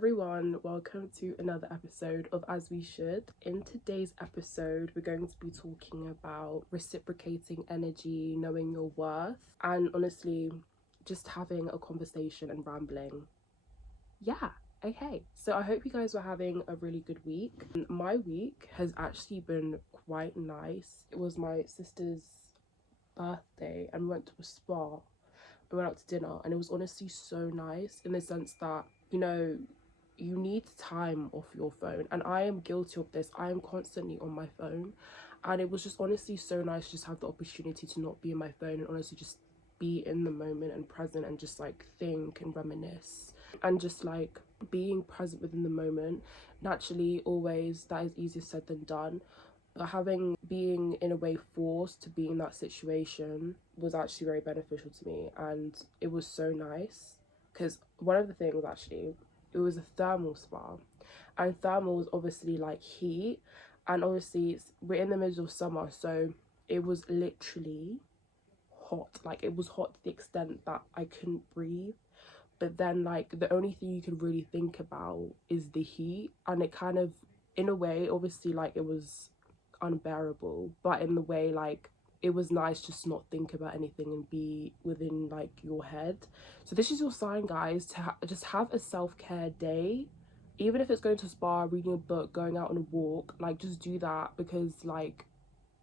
everyone, welcome to another episode of As We Should. In today's episode, we're going to be talking about reciprocating energy, knowing your worth, and honestly, just having a conversation and rambling. Yeah, okay. So I hope you guys were having a really good week. My week has actually been quite nice. It was my sister's birthday and we went to a spa. We went out to dinner and it was honestly so nice in the sense that, you need time off your phone, and I am guilty of this. I am constantly on my phone, and it was just honestly so nice to just have the opportunity to not be on my phone and honestly just be in the moment and present and just like think and reminisce and just like being present within the moment. Naturally, always that is easier said than done, but being in a way forced to be in that situation was actually very beneficial to me, and it was so nice because one of the things actually, it was a thermal spa, and thermal is obviously like heat, and obviously we're in the middle of summer, so it was literally hot. Like it was hot to the extent that I couldn't breathe, but then like the only thing you could really think about is the heat, and it kind of, in a way, obviously like it was unbearable, but in the way like it was nice just not think about anything and be within like your head. So this is your sign, guys, to just have a self-care day, even if it's going to a spa, reading a book, going out on a walk. Like just do that, because like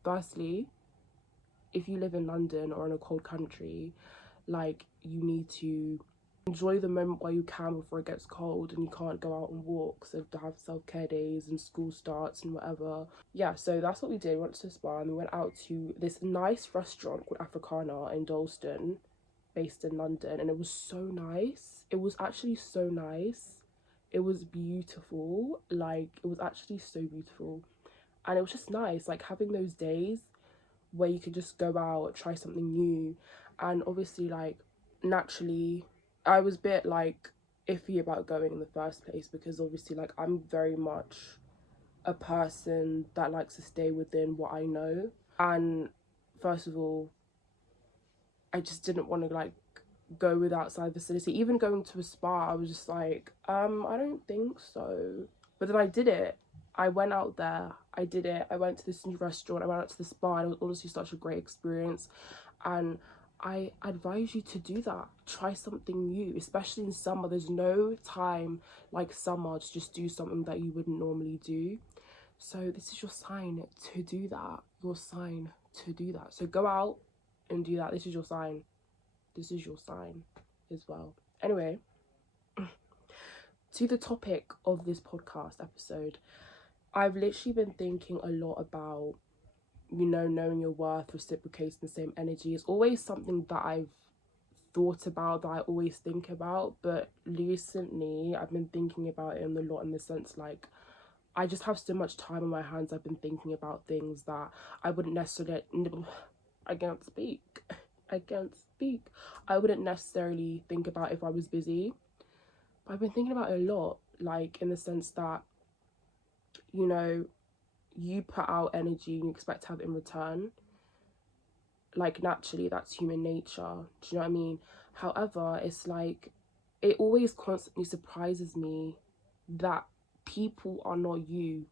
firstly, if you live in London or in a cold country, like you need to enjoy the moment while you can before it gets cold and you can't go out on walks, and to have self-care days and school starts and whatever. Yeah, so that's what we did. We went to the spa and we went out to this nice restaurant called Africana in Dalston, based in London, and it was so nice. It was actually so nice. It was beautiful. Like it was actually so beautiful, and it was just nice like having those days where you could just go out, try something new. And obviously like naturally I was a bit like iffy about going in the first place, because obviously like I'm very much a person that likes to stay within what I know. And first of all, I just didn't want to like go with outside vicinity. Even going to a spa, I was just like, I don't think so. But then I did it. I went out there, I did it. I went to this new restaurant, I went out to the spa, and it was honestly such a great experience. And I advise you to do that. Try something new, especially in summer. There's no time like summer to just do something that you wouldn't normally do. So this is your sign to do that. Your sign to do that. So go out and do that. This is your sign. This is your sign as well. Anyway, to the topic of this podcast episode, I've literally been thinking a lot about, knowing your worth, reciprocating the same energy. It's always something that I've thought about, that I always think about, but recently I've been thinking about it a lot, in the sense like I just have so much time on my hands. I've been thinking about things that I wouldn't necessarily I can't speak. I wouldn't necessarily think about if I was busy. But I've been thinking about it a lot, like in the sense that, you put out energy and you expect to have it in return. Like naturally, that's human nature. Do you know what I mean? However, it's like it always constantly surprises me that people are not you.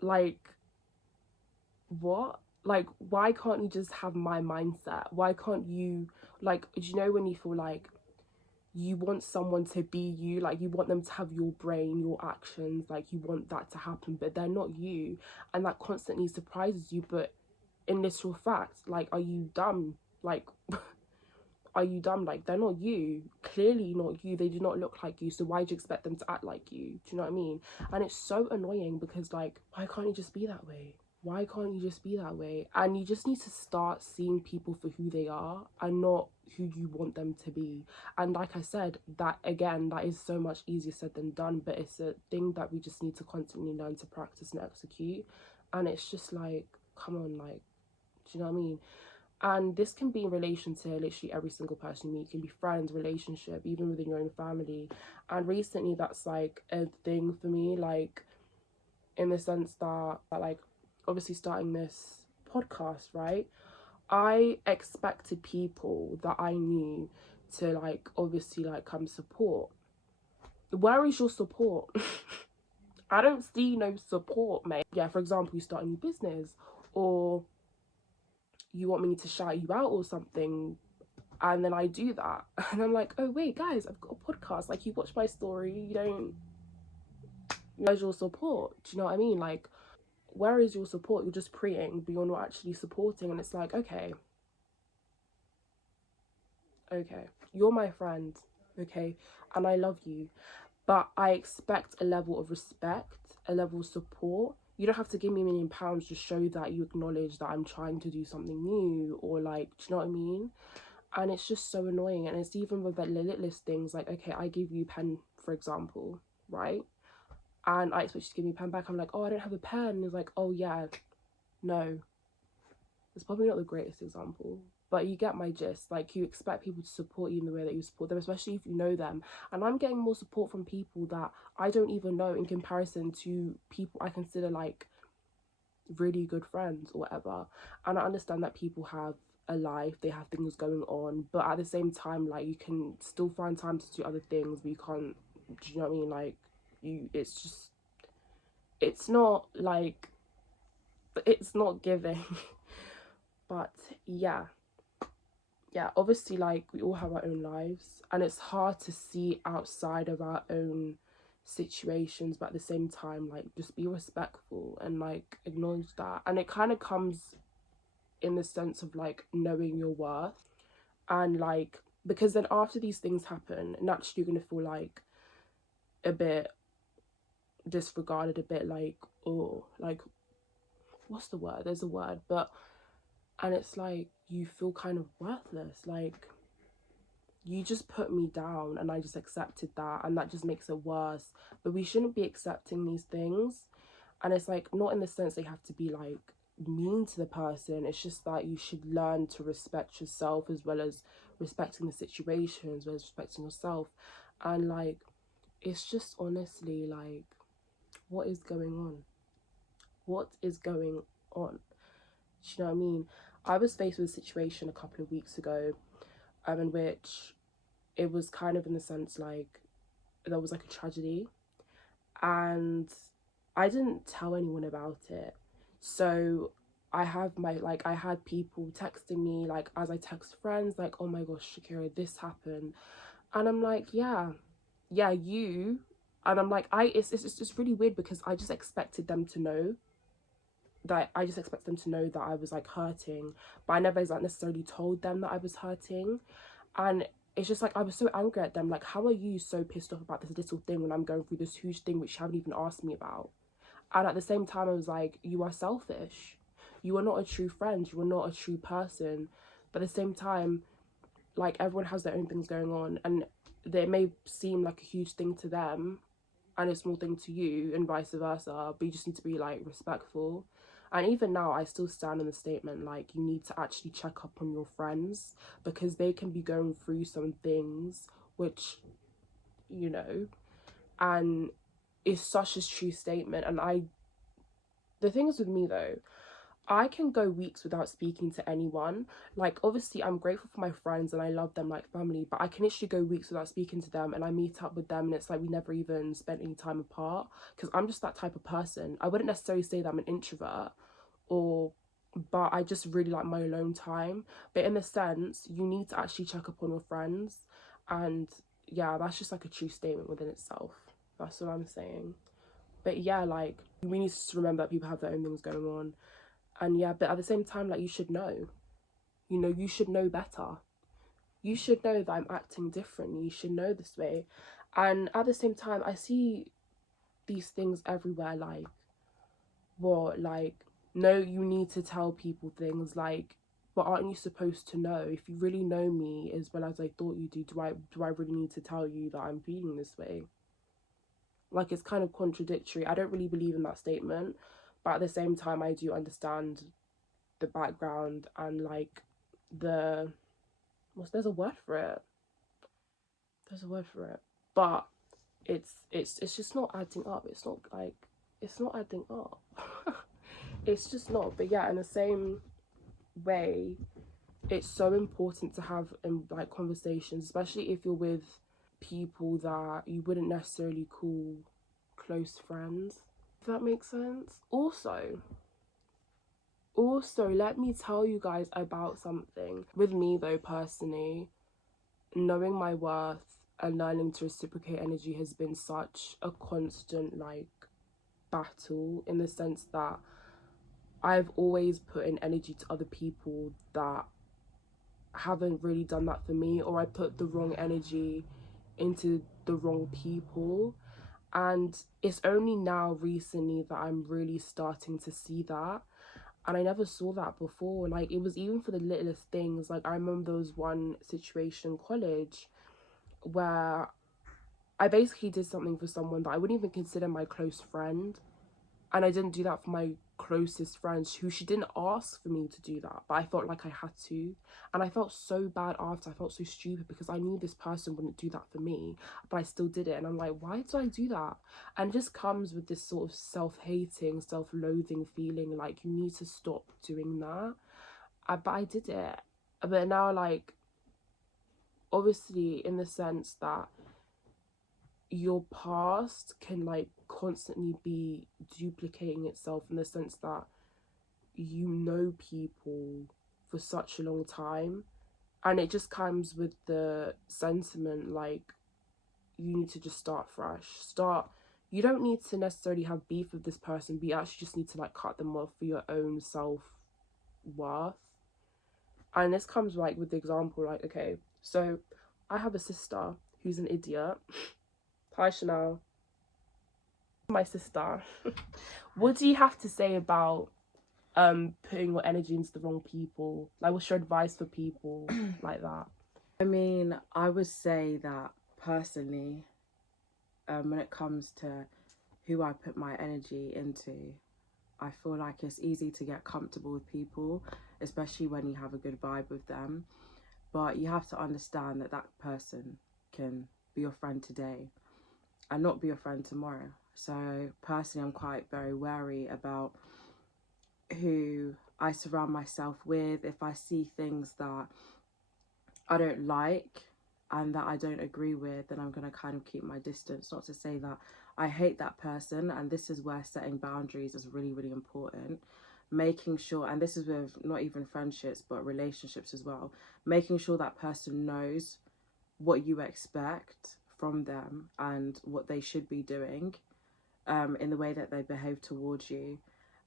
Like, what? Like, why can't you just have my mindset? Why can't you, like, do you know when you feel like you want someone to be you, like you want them to have your brain, your actions, like you want that to happen, but they're not you, and that constantly surprises you. But in literal fact, like, are you dumb? Like are you dumb? Like, they're not you, clearly not you. They do not look like you, so why do you expect them to act like you? Do you know what I mean? And it's so annoying, because like, why can't you just be that way? Why can't you just be that way? And you just need to start seeing people for who they are and not who you want them to be. And like I said, that again, that is so much easier said than done, but it's a thing that we just need to constantly learn to practice and execute. And it's just like, come on, like, do you know what I mean? And this can be in relation to literally every single person you meet. It can be friends, relationship, even within your own family. And recently that's like a thing for me, like in the sense that like obviously starting this podcast, right? I expected people that I knew to like obviously like come support. Where is your support? I don't see no support, mate. Yeah, for example, you start a new business, or you want me to shout you out or something, and then I do that, and I'm like, oh wait, guys, I've got a podcast. Like, you watch my story, you don't. Where's your support? Do you know what I mean? Like, where is your support? You're just preying, but you're not actually supporting, and it's like, okay, you're my friend, okay, and I love you, but I expect a level of respect, a level of support. You don't have to give me £1,000,000 to show that you acknowledge that I'm trying to do something new, or like, do you know what I mean? And it's just so annoying. And it's even with the littlest things, like, okay, I give you a pen, for example, right? And I expect you to give me a pen back. I'm like, oh, I don't have a pen. And it's like, oh yeah, no. It's probably not the greatest example, but you get my gist. Like, you expect people to support you in the way that you support them, especially if you know them. And I'm getting more support from people that I don't even know, in comparison to people I consider like really good friends or whatever. And I understand that people have a life, they have things going on, but at the same time, like, you can still find time to do other things, but you can't, do you know what I mean? Like, it's just, it's not like, it's not giving. But yeah, obviously, like, we all have our own lives, and it's hard to see outside of our own situations, but at the same time, like, just be respectful and like acknowledge that. And it kind of comes in the sense of like knowing your worth, and like, because then after these things happen, naturally you're gonna feel like a bit disregarded, a bit like, oh, like, what's the word, there's a word, but, and it's like you feel kind of worthless, like, you just put me down and I just accepted that, and that just makes it worse. But we shouldn't be accepting these things. And it's like, not in the sense they have to be like mean to the person, it's just that you should learn to respect yourself, as well as respecting the situation, as well as respecting yourself. And like, it's just honestly like, what is going on? What is going on? Do you know what I mean? I was faced with a situation a couple of weeks ago, in which it was kind of in the sense like there was like a tragedy, and I didn't tell anyone about it. So I have my, like, I had people texting me, like, as I text friends, like, oh my gosh, Shakira, this happened. And I'm like, yeah, you. And I'm like, it's just really weird, because I just expected them to know that, I just expect them to know that I was like hurting, but I never like necessarily told them that I was hurting. And it's just like, I was so angry at them, like, how are you so pissed off about this little thing when I'm going through this huge thing which you haven't even asked me about? And at the same time, I was like, you are selfish, you are not a true friend, you are not a true person. But at the same time, like, everyone has their own things going on, and they may seem like a huge thing to them and a small thing to you, and vice versa, but you just need to be like respectful. And even now, I still stand in the statement, like, you need to actually check up on your friends, because they can be going through some things which, you know, and it's such a true statement. And the thing is with me though, I can go weeks without speaking to anyone. Like, obviously, I'm grateful for my friends and I love them like family, but I can literally go weeks without speaking to them, and I meet up with them and it's like we never even spent any time apart, because I'm just that type of person. I wouldn't necessarily say that I'm an introvert, or, but I just really like my alone time. But in the sense, you need to actually check up on your friends. And yeah, that's just like a true statement within itself. That's what I'm saying. But yeah, like, we need to remember that people have their own things going on. And yeah, but at the same time, like, you should know. You know, you should know better. You should know that I'm acting differently. You should know this way. And at the same time, I see these things everywhere, like, what, like, no, you need to tell people things, like, but aren't you supposed to know? If you really know me as well as I thought you do I really need to tell you that I'm feeling this way? Like, it's kind of contradictory. I don't really believe in that statement, but at the same time, I do understand the background and like the, there's a word for it. There's a word for it. But it's just not adding up. It's not like, it's not adding up. It's just not. But yeah, in the same way, it's so important to have like conversations, especially if you're with people that you wouldn't necessarily call close friends, if that makes sense. Also, let me tell you guys about something. With me though, personally, knowing my worth and learning to reciprocate energy has been such a constant like battle, in the sense that I've always put in energy to other people that haven't really done that for me, or I put the wrong energy into the wrong people. And it's only now recently that I'm really starting to see that. And I never saw that before. Like, it was even for the littlest things. Like, I remember there was one situation in college where I basically did something for someone that I wouldn't even consider my close friend. And I didn't do that for my closest friends, who she didn't ask for me to do that, but I felt like I had to. And I felt so bad after. I felt so stupid because I knew this person wouldn't do that for me, but I still did it. And I'm like, why did I do that? And it just comes with this sort of self-hating, self-loathing feeling like you need to stop doing that. But I did it. But now, like, obviously, in the sense that your past can like constantly be duplicating itself, in the sense that you know people for such a long time, and it just comes with the sentiment like you need to just start fresh. You don't need to necessarily have beef with this person, but you actually just need to like cut them off for your own self-worth. And this comes like with the example, like, okay, so I have a sister who's an idiot. Hi, Chanel. My sister. What do you have to say about putting your energy into the wrong people? Like, what's your advice for people like that? I mean, I would say that personally, when it comes to who I put my energy into, I feel like it's easy to get comfortable with people, especially when you have a good vibe with them. But you have to understand that that person can be your friend today and not be your friend tomorrow. So personally, I'm quite very wary about who I surround myself with. If I see things that I don't like and that I don't agree with, then I'm going to kind of keep my distance. Not to say that I hate that person, and this is where setting boundaries is really, really important. Making sure, and this is with not even friendships, but relationships as well, making sure that person knows what you expect from them and what they should be doing in the way that they behave towards you.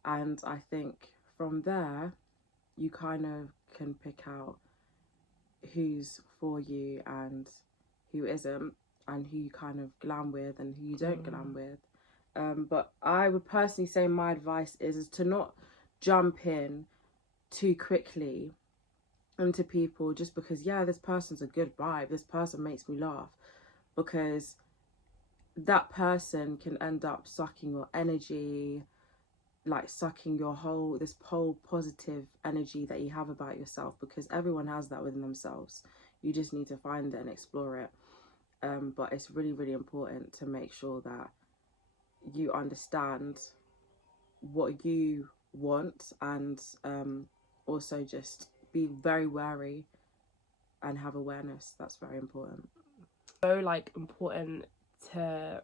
And I think from there, you kind of can pick out who's for you and who isn't, and who you kind of glam with and who you don't glam with. But I would personally say my advice is to not jump in too quickly into people just because, yeah, this person's a good vibe, this person makes me laugh, because that person can end up sucking your energy, like sucking your whole positive energy that you have about yourself, because everyone has that within themselves. You just need to find it and explore it. But it's really, really important to make sure that you understand what you want, and also just be very wary and have awareness. That's very important. So like important to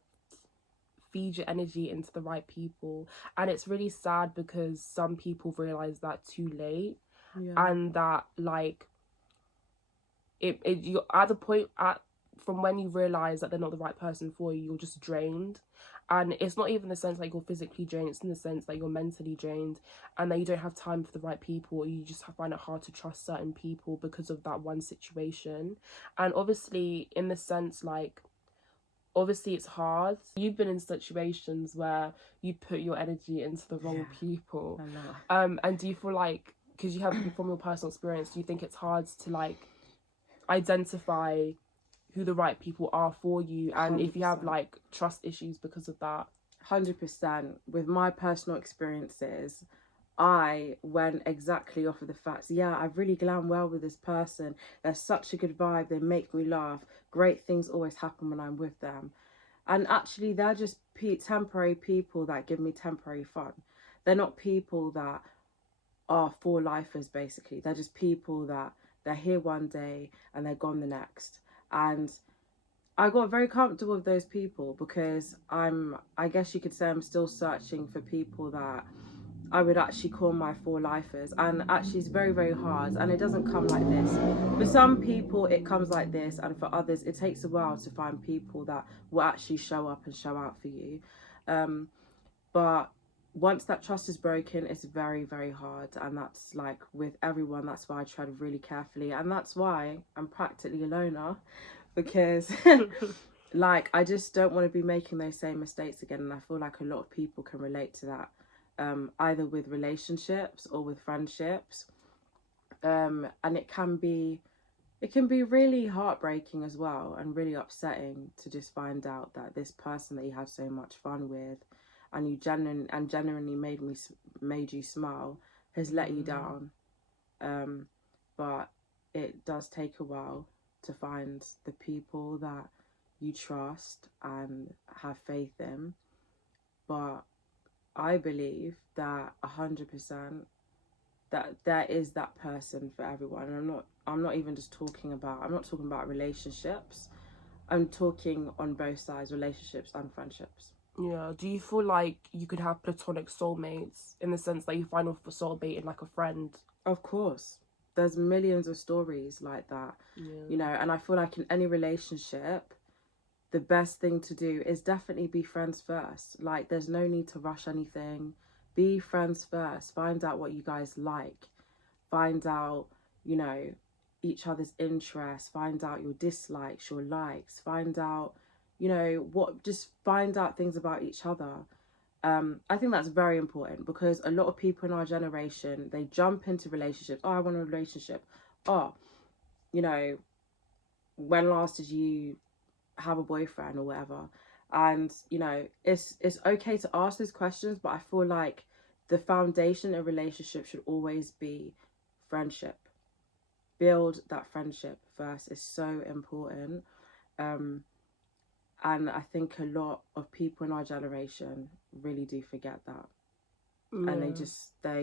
feed your energy into the right people, and it's really sad because some people realize that too late. Yeah. And that like you're at the point from when you realize that they're not the right person for you, you're just drained. And it's not even the sense like you're physically drained, it's in the sense that you're mentally drained, and that you don't have time for the right people, or you just find it hard to trust certain people because of that one situation. And obviously, in the sense like, obviously it's hard. You've been in situations where you put your energy into the wrong people. And do you feel like, because you have from your personal experience, do you think it's hard to like identify who the right people are for you, and 100%. If you have like trust issues because of that? 100%. With my personal experiences, I went exactly off of the facts. Yeah, I really glam well with this person. They're such a good vibe. They make me laugh. Great things always happen when I'm with them. And actually, they're just temporary people that give me temporary fun. They're not people that are for lifers, basically. They're just people that they're here one day and they're gone the next. And I got very comfortable with those people because I guess you could say I'm still searching for people that I would actually call my four lifers. And actually, it's very, very hard. And it doesn't come like this. For some people, it comes like this. And for others, it takes a while to find people that will actually show up and show out for you. But once that trust is broken, it's very, very hard. And that's like with everyone. That's why I tread really carefully. And that's why I'm practically a loner, because like I just don't want to be making those same mistakes again. And I feel like a lot of people can relate to that, either with relationships or with friendships. And it can be really heartbreaking as well, and really upsetting to just find out that this person that you had so much fun with and you genuinely made you smile has let you down. But it does take a while to find the people that you trust and have faith in. But I believe that 100% that there is that person for everyone. And I'm not even just talking about, I'm not talking about relationships. I'm talking on both sides, relationships and friendships. Yeah. Do you feel like you could have platonic soulmates in the sense that you find a soulmate in like a friend? Of course. There's millions of stories like that. Yeah. You know, and I feel like in any relationship, the best thing to do is definitely be friends first. Like, there's no need to rush anything. Be friends first. Find out what you guys like. Find out, you know, each other's interests. Find out your dislikes, your likes. Find out, you know, just find out things about each other. I think that's very important, because a lot of people in our generation, they jump into relationships. Oh, I want a relationship. Oh, you know, when last did you have a boyfriend or whatever? And you know, it's okay to ask those questions, but I feel like the foundation of a relationship should always be friendship. Build that friendship first is so important. And I think a lot of people in our generation really do forget that. Yeah. And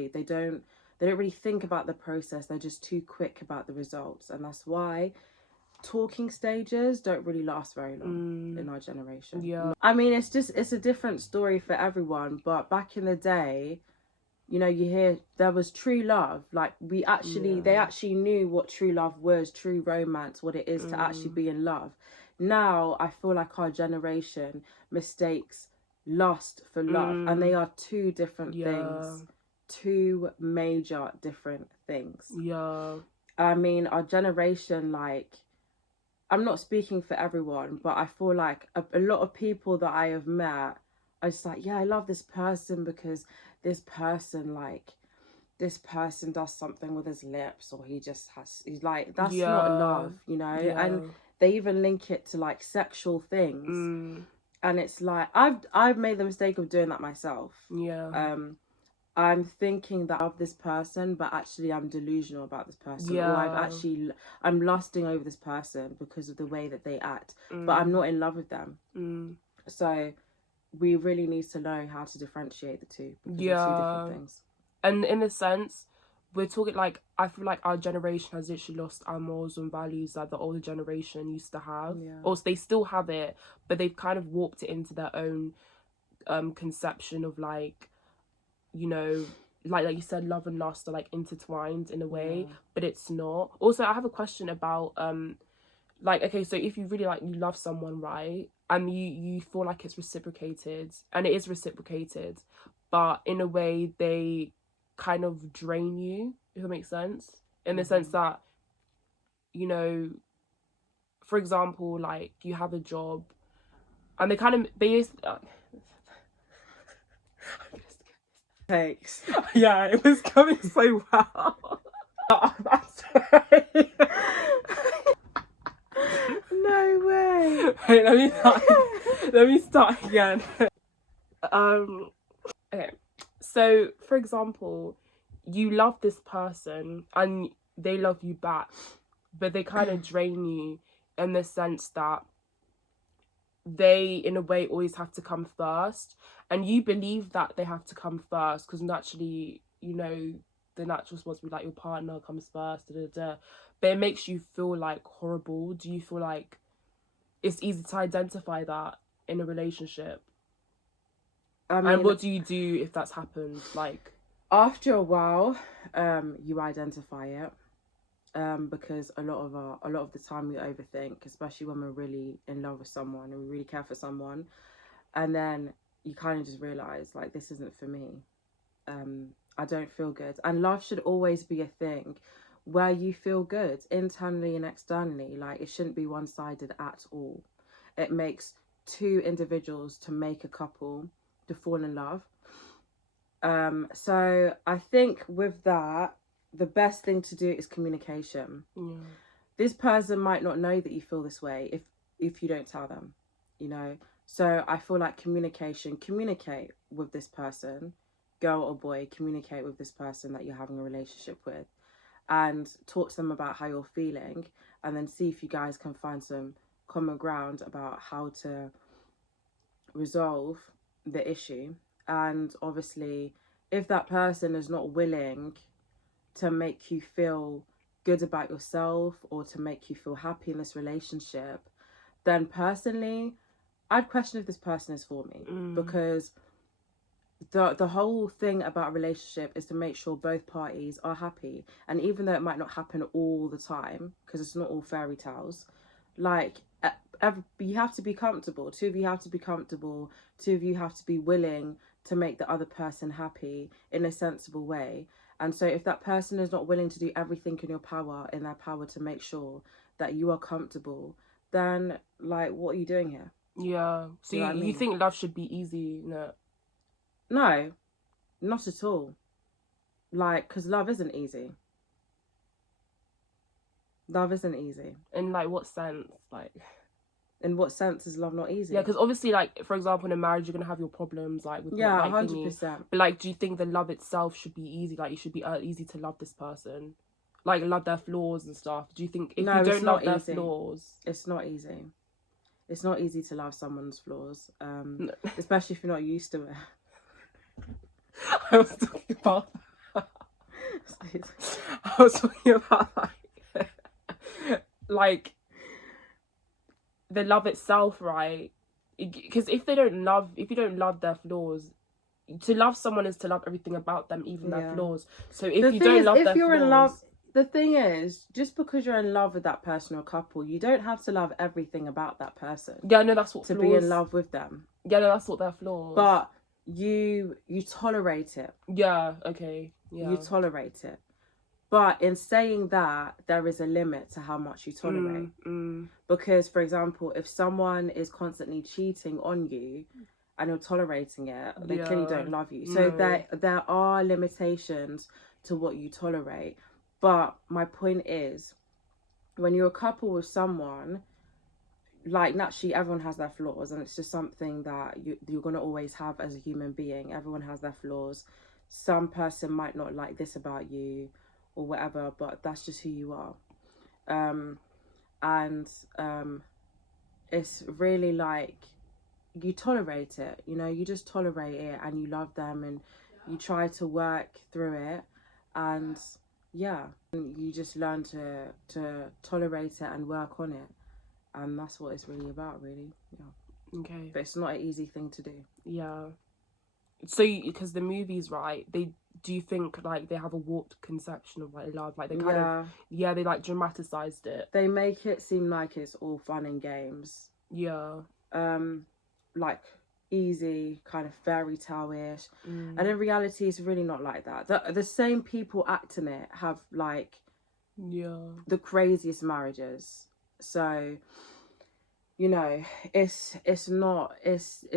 they don't really think about the process. They're just too quick about the results, and that's why talking stages don't really last very long in our generation. Yeah. I mean, it's a different story for everyone, but back in the day, you know, you hear there was true love. Like, they actually knew what true love was, true romance, what it is to actually be in love. Now I feel like our generation mistakes lust for love, and they are two different things, two major different things. Yeah. I mean, our generation, like, I'm not speaking for everyone, but I feel like a lot of people that I have met are just like, yeah, I love this person because this person does something with his lips, or he's like, that's not love, you know? Yeah. And they even link it to like sexual things. And it's like, I've made the mistake of doing that myself. Yeah. I'm thinking that of this person, but actually I'm delusional about this person. Yeah. Or I'm lusting over this person because of the way that they act, but I'm not in love with them. So we really need to know how to differentiate the two, because they're two different things. And in a sense, we're talking like, I feel like our generation has literally lost our morals and values that the older generation used to have. Yeah. Or they still have it, but they've kind of warped it into their own conception of like, you know, like you said, love and lust are like intertwined in a way, but it's not. Also, I have a question about like, okay, so if you really like, you love someone, right, and you feel like it's reciprocated, and it is reciprocated, but in a way they kind of drain you, if that makes sense, in the sense that, you know, for example, like you have a job and they use Takes. yeah, it was coming so well. That's right. No way. Wait, let me start again. Okay, so for example, you love this person and they love you back, but they kind of drain you in the sense that they in a way always have to come first, and you believe that they have to come first because naturally, you know, the natural response would be like your partner comes first, but it makes you feel like horrible. Do you feel like it's easy to identify that in a relationship. I mean, and what do you do if that's happened? Like, after a while, you identify it. Because a lot of the time we overthink, especially when we're really in love with someone and we really care for someone, and then you kind of just realize, like, this isn't for me. I don't feel good, and love should always be a thing where you feel good internally and externally. Like, it shouldn't be one-sided at all. It makes two individuals to make a couple to fall in love. So I think with that, the best thing to do is communication. yeah. This person might not know that you feel this way if you don't tell them, you know. So I feel like communicate with this person, girl or boy, communicate with this person that you're having a relationship with, and talk to them about how you're feeling, and then see if you guys can find some common ground about how to resolve the issue. And obviously, if that person is not willing to make you feel good about yourself or to make you feel happy in this relationship, then personally, I'd question if this person is for me. Because the whole thing about a relationship is to make sure both parties are happy. And even though it might not happen all the time, because it's not all fairy tales, like, you have to be comfortable. Two of you have to be comfortable. Two of you have to be willing to make the other person happy in a sensible way. And so if that person is not willing to do everything in their power to make sure that you are comfortable, then, like, what are you doing here? Yeah. So you think love should be easy? No, not at all. Like, because love isn't easy. Love isn't easy. In, like, what sense? Like, in what sense is love not easy? Yeah, because obviously, like, for example, in a marriage, you're going to have your problems, like, with 100%. But, like, do you think the love itself should be easy? Like, it should be easy to love this person? Like, love their flaws and stuff? Do you think if you don't love their flaws... It's not easy. It's not easy to love someone's flaws, especially if you're not used to it. I was talking about... I was talking about, like the love itself, right? Because if you don't love their flaws, to love someone is to love everything about them, even their flaws. So if you don't love their flaws, in love, the thing is, just because you're in love with that person or couple, you don't have to love everything about that person. Yeah, no, that's what to flaws... be in love with them. Yeah, no, that's what their flaws. But you tolerate it. Yeah, okay. Yeah. You tolerate it. But in saying that, there is a limit to how much you tolerate. Because, for example, if someone is constantly cheating on you and you're tolerating it, they clearly don't love you. So there are limitations to what you tolerate. But my point is, when you're a couple with someone, like, naturally everyone has their flaws, and it's just something that you're going to always have as a human being. Everyone has their flaws. Some person might not like this about you or whatever, but that's just who you are. It's really like, you tolerate it, you know, you just tolerate it, and you love them, and you try to work through it, and you just learn to tolerate it and work on it, and that's what it's really about, really. Okay. But it's not an easy thing to do. Yeah. So, because the movies, right, do you think, like, they have a warped conception of, like, love? Like, they kind of... Yeah, they, like, dramatised it. They make it seem like it's all fun and games. Yeah. Like, easy, kind of fairy tale-ish. And in reality, it's really not like that. The same people acting it have, like... Yeah. The craziest marriages. So... You know, it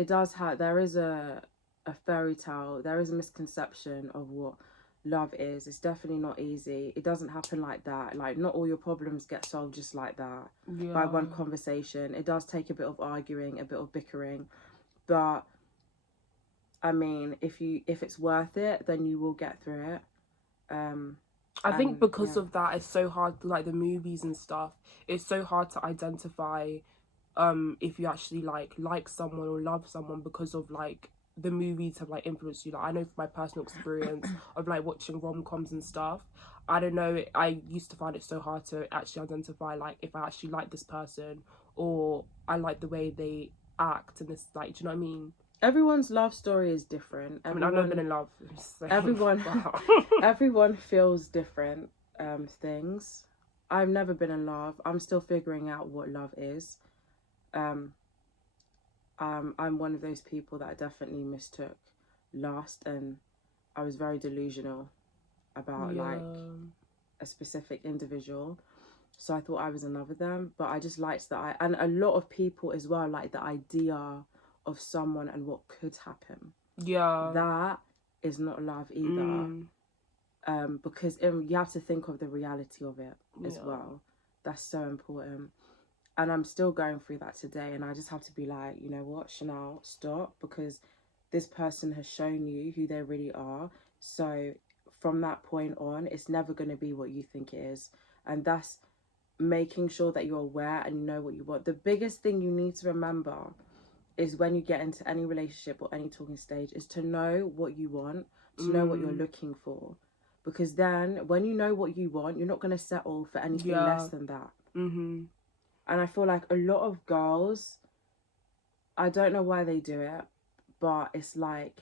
does have... There is a fairy tale, there is a misconception of what love is. It's definitely not easy. It doesn't happen like that. Like, not all your problems get solved just like that by one conversation. It does take a bit of arguing, a bit of bickering, but I mean, if it's worth it, then you will get through it. I think because of that, it's so hard, like the movies and stuff, it's so hard to identify if you actually like someone or love someone, because of like the movies have like influenced you. Like I know from my personal experience of like watching rom-coms and stuff, I don't know, I used to find it so hard to actually identify like if I actually like this person or I like the way they act and this, like, do you know what I mean? Everyone's love story is different. I mean, I've never been in love, so. Everyone everyone feels different things. I've never been in love. I'm still figuring out what love is. I'm one of those people that definitely mistook lust, and I was very delusional about like a specific individual. So I thought I was in love with them, but I just liked that and a lot of people as well like the idea of someone and what could happen. Yeah. That is not love either. Because you have to think of the reality of it as well. That's so important. And I'm still going through that today, and I just have to be like, you know what, Chanel, stop, because this person has shown you who they really are. So from that point on, it's never going to be what you think it is. And that's making sure that you're aware and you know what you want. The biggest thing you need to remember is when you get into any relationship or any talking stage is to know what you want, to know what you're looking for. Because then when you know what you want, you're not going to settle for anything less than that. And I feel like a lot of girls, I don't know why they do it, but it's like,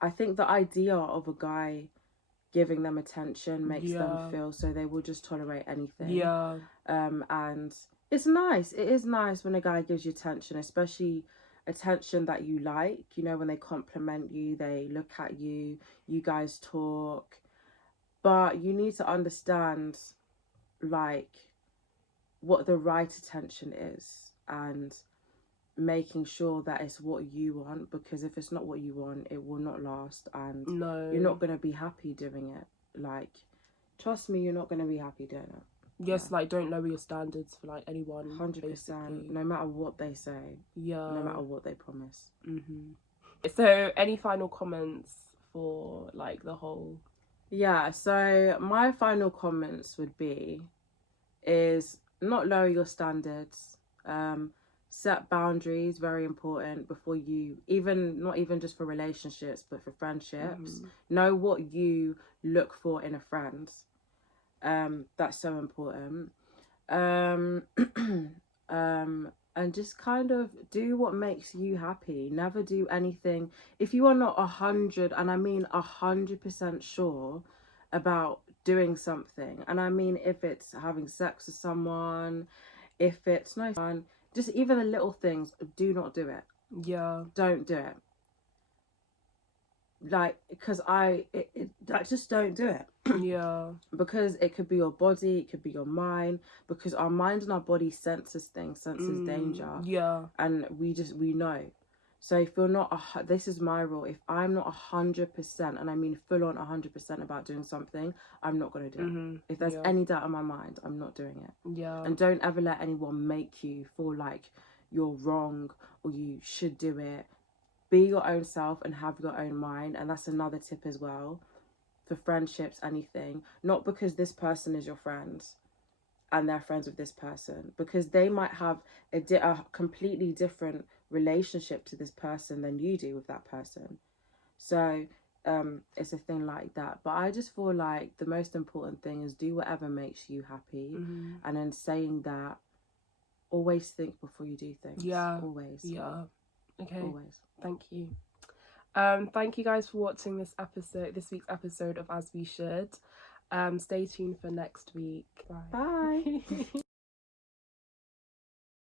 I think the idea of a guy giving them attention makes them feel so they will just tolerate anything. And it's nice. It is nice when a guy gives you attention, especially attention that you like. You know, when they compliment you, they look at you, you guys talk. But you need to understand, like, what the right attention is and making sure that it's what you want, because if it's not what you want, it will not last, and you're not going to be happy doing it. Like, trust me, you're not going to be happy doing it. Yes, like, don't lower your standards for like anyone. 100%, basically. No matter what they say, no matter what they promise. So any final comments for like the whole? So my final comments would be is not lower your standards. Set boundaries, very important, before you not even just for relationships but for friendships. Know what you look for in a friend. That's so important. And just kind of do what makes you happy. Never do anything if you are not 100, and I mean 100% sure about doing something. And I mean, if it's having sex with someone, if it's no fun, just even the little things, do not do it. Don't do it. Like, because I just don't do it. Because it could be your body, it could be your mind, because our mind and our body senses things, senses danger. And we know. So if you're not this is my rule, if I'm not 100%, and I mean full on 100% about doing something, I'm not going to do it. If there's any doubt in my mind, I'm not doing it. And don't ever let anyone make you feel like you're wrong or you should do it. Be your own self and have your own mind. And that's another tip as well for friendships, anything. Not because this person is your friend and they're friends with this person, because they might have a completely different relationship to this person than you do with that person. So it's a thing like that. But I just feel like the most important thing is do whatever makes you happy. And then saying that, always think before you do things. Always. Okay. Always. Thank you. Thank you guys for watching this week's episode of As We Should. Stay tuned for next week. Bye. Bye.